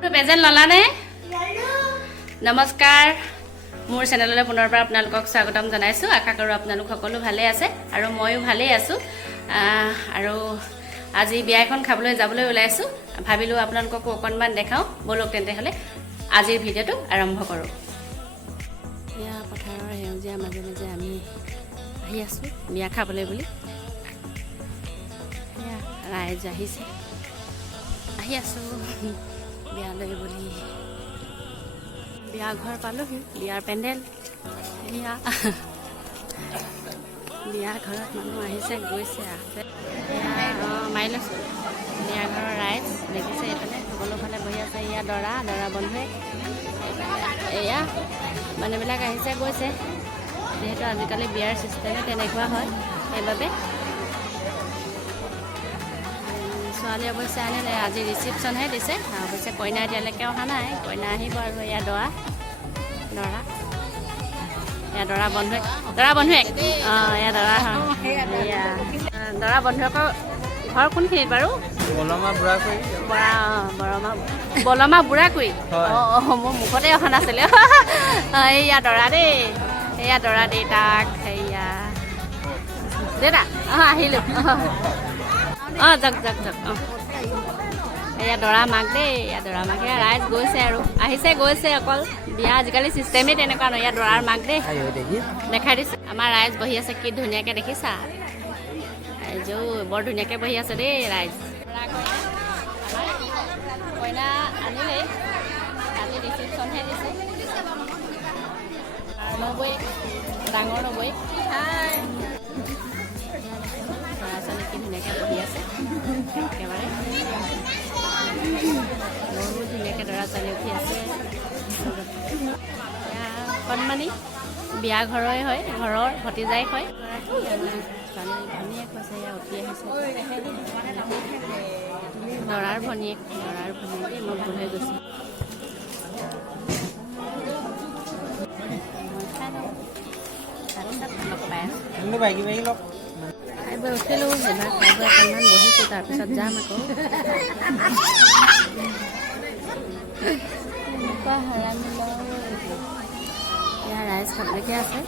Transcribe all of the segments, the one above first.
Present ললানে? নমস্কাৰ, মোৰ চেনেললৈ পুনৰবাৰ আপোনালোকক স্বাগতম জনাইছোঁ। আশা কৰোঁ আপোনালোক সকলো ভালে আছে আৰু ময়ো ভালেই আছোঁ। আৰু আজি বিয়া এখন খাবলৈ যাবলৈ ওলাইছোঁ। ভাবিলোঁ আপোনালোককো অকণমান দেখাওঁ। ব'লক তেন্তে হ'লে আজিৰ ভিডিঅ'টো আৰম্ভ কৰোঁ। এয়া পথাৰৰ সেউজীয়া মাজে মাজে আমি আহি আছোঁ বিয়া খাবলৈ বুলি। এয়া ৰাইজ আহিছে, আহি আছোঁ বিয়ালৈ বুলি। বিয়া ঘৰ পালোহি, বিয়াৰ পেণ্ডেল এয়া। বিয়া ঘৰত মানুহ আহিছে গৈছে আছে। মাৰি লৈছোঁ বিয়া ঘৰৰ ৰাইজ দেখিছে, এইফালে সকলোফালে বহি আছে। এয়া দৰা বন্ধুৱে, এয়া মানুহবিলাক আহিছে গৈছে। যিহেতু আজিকালি বিয়াৰ চিষ্টেমে তেনেকুৱা হয়, সেইবাবে ছোৱালী অৱশ্যে আনিলে। আজি ৰিচিপশ্যনহে দিছে, অৱশ্যে কইনা এতিয়ালৈকে অহা নাই। কইনা আহিব আৰু এয়া দৰা এয়া দৰা বন্ধুৱেক এয়া দৰা এয়া দৰা বন্ধুৱেকৰ ঘৰ কোনখিনিত বাৰু? বলমা বুঢ়াকুৰি। মোৰ মুখতে অহা নাছিলে। এয়া দৰা দেই, এয়া দৰা দেউতাক। সেয়া দেউতা আহিলোঁ। যাওক এয়া দৰা মাক দেই, এয়া দৰা মাক। এয়া ৰাইজ গৈছে আৰু আহিছে গৈছে, অকল বিয়া আজিকালি চিষ্টেমেই তেনেকুৱা নহয়। এয়া দৰাৰ মাক দেই, দেখাই দিছে। আমাৰ ৰাইজ বহি আছে, কি ধুনীয়াকৈ দেখিছা? ৰাইজেও বৰ ধুনীয়াকৈ বহি আছে দেই ৰাইজ। কইনা আনিলেই, আজি ৰিচিপশ্যনহে দিছে। নবৈ ডাঙৰ নবৈ ল'ৰা ছোৱালী কি ধুনীয়াকৈ বহি আছে একেবাৰে। বহুত ধুনীয়াকৈ ল'ৰা ছোৱালী উঠি আছে। কণমানি বিয়া ঘৰৰে হয়, ঘৰৰ ভতিজাই হয়। ছোৱালী ভনীয়েক কৈছে, এয়া উঠি আহিছে। ল'ৰাৰ ভনীয়েক দেই, মই ভুল হৈ গৈছোঁ। খাই বৈ উঠিলোঁ, এবাৰ খাই বৈ অকণমান বহিছোঁ, তাৰপিছত যাম আকৌ। এনেকুৱা হাৰামি এয়া ৰাইজ খাবলৈকে আছে।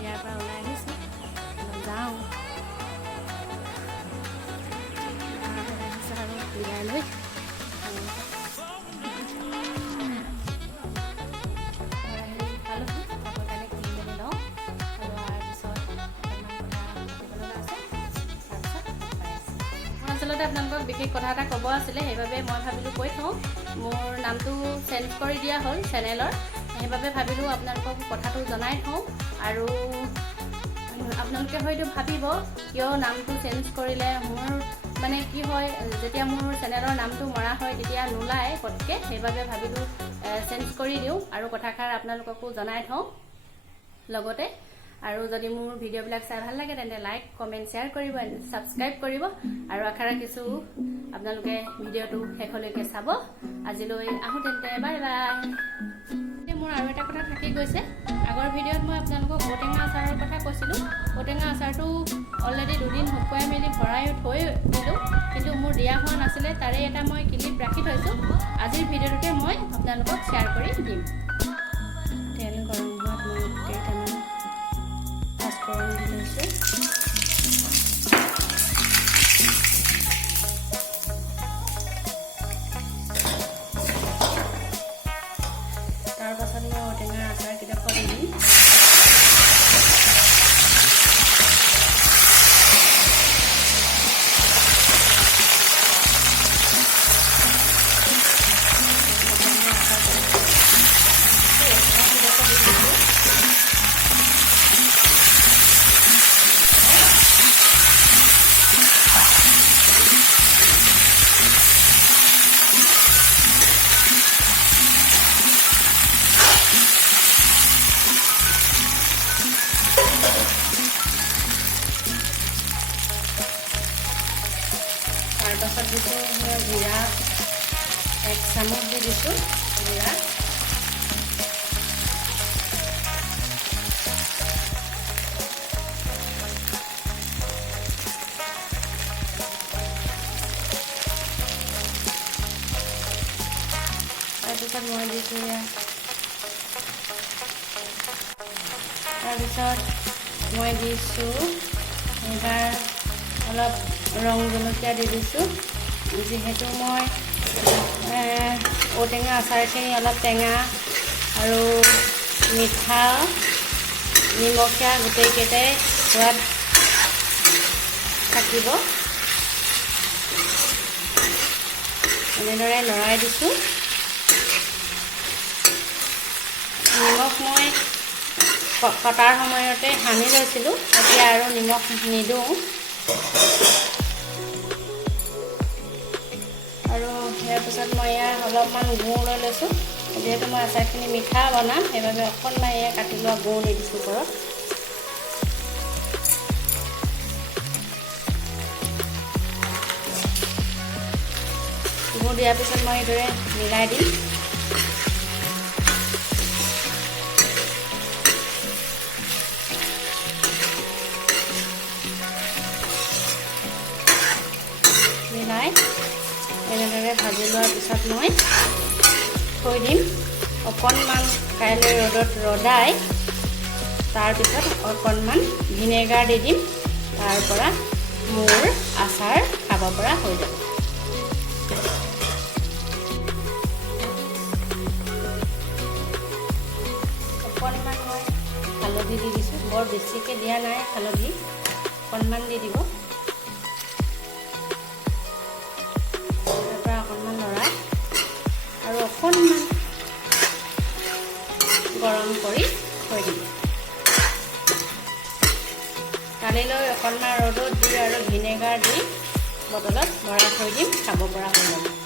ইয়াৰ পৰা ওলাই আহিছোঁ, যাওঁ আৰু বিদায় লৈ। আচলতে আপোনালোকক বিশেষ কথা এটা ক'ব আছিলে, সেইবাবে মই ভাবিলোঁ কৈ থওঁ। মোৰ নামটো চেঞ্জ কৰি দিয়া হ'ল চেনেলৰ, সেইবাবে ভাবিলোঁ আপোনালোকক কথাটো জনাই থওঁ। আৰু আপোনালোকে হয়তো ভাবিব কিয় নামটো চেঞ্জ কৰিলে। মোৰ মানে কি হয়, যেতিয়া মোৰ চেনেলৰ নামটো মৰা হয় তেতিয়া নোলায় পটকৈ, সেইবাবে ভাবিলোঁ চেঞ্জ কৰি দিওঁ আৰু কথাষাৰ আপোনালোককো জনাই থওঁ লগতে। আৰু যদি মোৰ ভিডিঅ'বিলাক চাই ভাল লাগে তেন্তে লাইক, কমেণ্ট, শ্বেয়াৰ কৰিব, ছাবস্ক্ৰাইব কৰিব। আৰু আশা ৰাখিছোঁ আপোনালোকে ভিডিঅ'টো শেষলৈকে চাব। আজিলৈ আহোঁ তেন্তে, বাই বাই। মোৰ আৰু এটা কথা থাকি গৈছে, আগৰ ভিডিঅ'ত মই আপোনালোকক ঔটেঙা আচাৰৰ কথা কৈছিলোঁ। ঔটেঙা আচাৰটো অলৰেডি 2 দিন শুকুৱাই মেলি ভৰাই থৈ দিলোঁ, কিন্তু মোৰ দিয়া হোৱা নাছিলে। তাৰে এটা মই ক্লিপ ৰাখি থৈছোঁ, আজিৰ ভিডিঅ'টোতে মই আপোনালোকক শ্বেয়াৰ কৰি দিম। তেল গৰম হোৱাত মই কেইটামান পাঁচফোৰণ দি লৈছোঁ। তাৰ পাছত মই ঔটেঙাৰ আচাৰকেইটা কৰি দিম। তাৰপাছত দিছোঁ মই জিৰা 1 চামুচ দি দিছোঁ। জিৰা মই দিছোঁ ইয়াত। তাৰপিছত মই দিছোঁ এইবাৰ অলপ ৰং জলকীয়া দি দিছোঁ। যিহেতু মই ঔটেঙা আচাৰখিনি অলপ টেঙা আৰু মিঠা নিমখীয়া গোটেইকেইটাই সোৱাদ থাকিব। এনেদৰে লৰাই দিছোঁ। নিমখ মই কটাৰ সময়তে সানি লৈছিলোঁ, এতিয়া আৰু নিমখ নিদিওঁ। আৰু ইয়াৰ পিছত মই ইয়াৰ অলপমান গুড় লৈ লৈছোঁ। যিহেতু মই আচাৰখিনি মিঠা বনাম, সেইবাবে অকণমান ইয়াৰ কাটি লোৱা গুড় দি দিছোঁ ওপৰত। গুড় দিয়াৰ পিছত মই এইদৰে মিলাই দিম। মিলাই এনেদৰে ভাজি লোৱাৰ পিছত মই থৈ দিম। অকণমান কাইলৈ ৰ'দত ৰ'দাই তাৰপিছত অকণমান ভিনেগাৰ দি দিম। তাৰ পৰা মোৰ আচাৰ খাব পৰা হৈ যাব। অকণমান মই হালধি দি দিছোঁ, বৰ বেছিকৈ দিয়া নাই হালধি, অকণমান দি দিব। তাৰপৰা অকণমান লৰাই আৰু অকণমান গৰম কৰি থৈ দিব। কালিলৈ অকণমান ৰ'দত দি আৰু ভিনেগাৰ দি বটলত ভৰাই থৈ দিম, খাব পৰা হৈ যাব।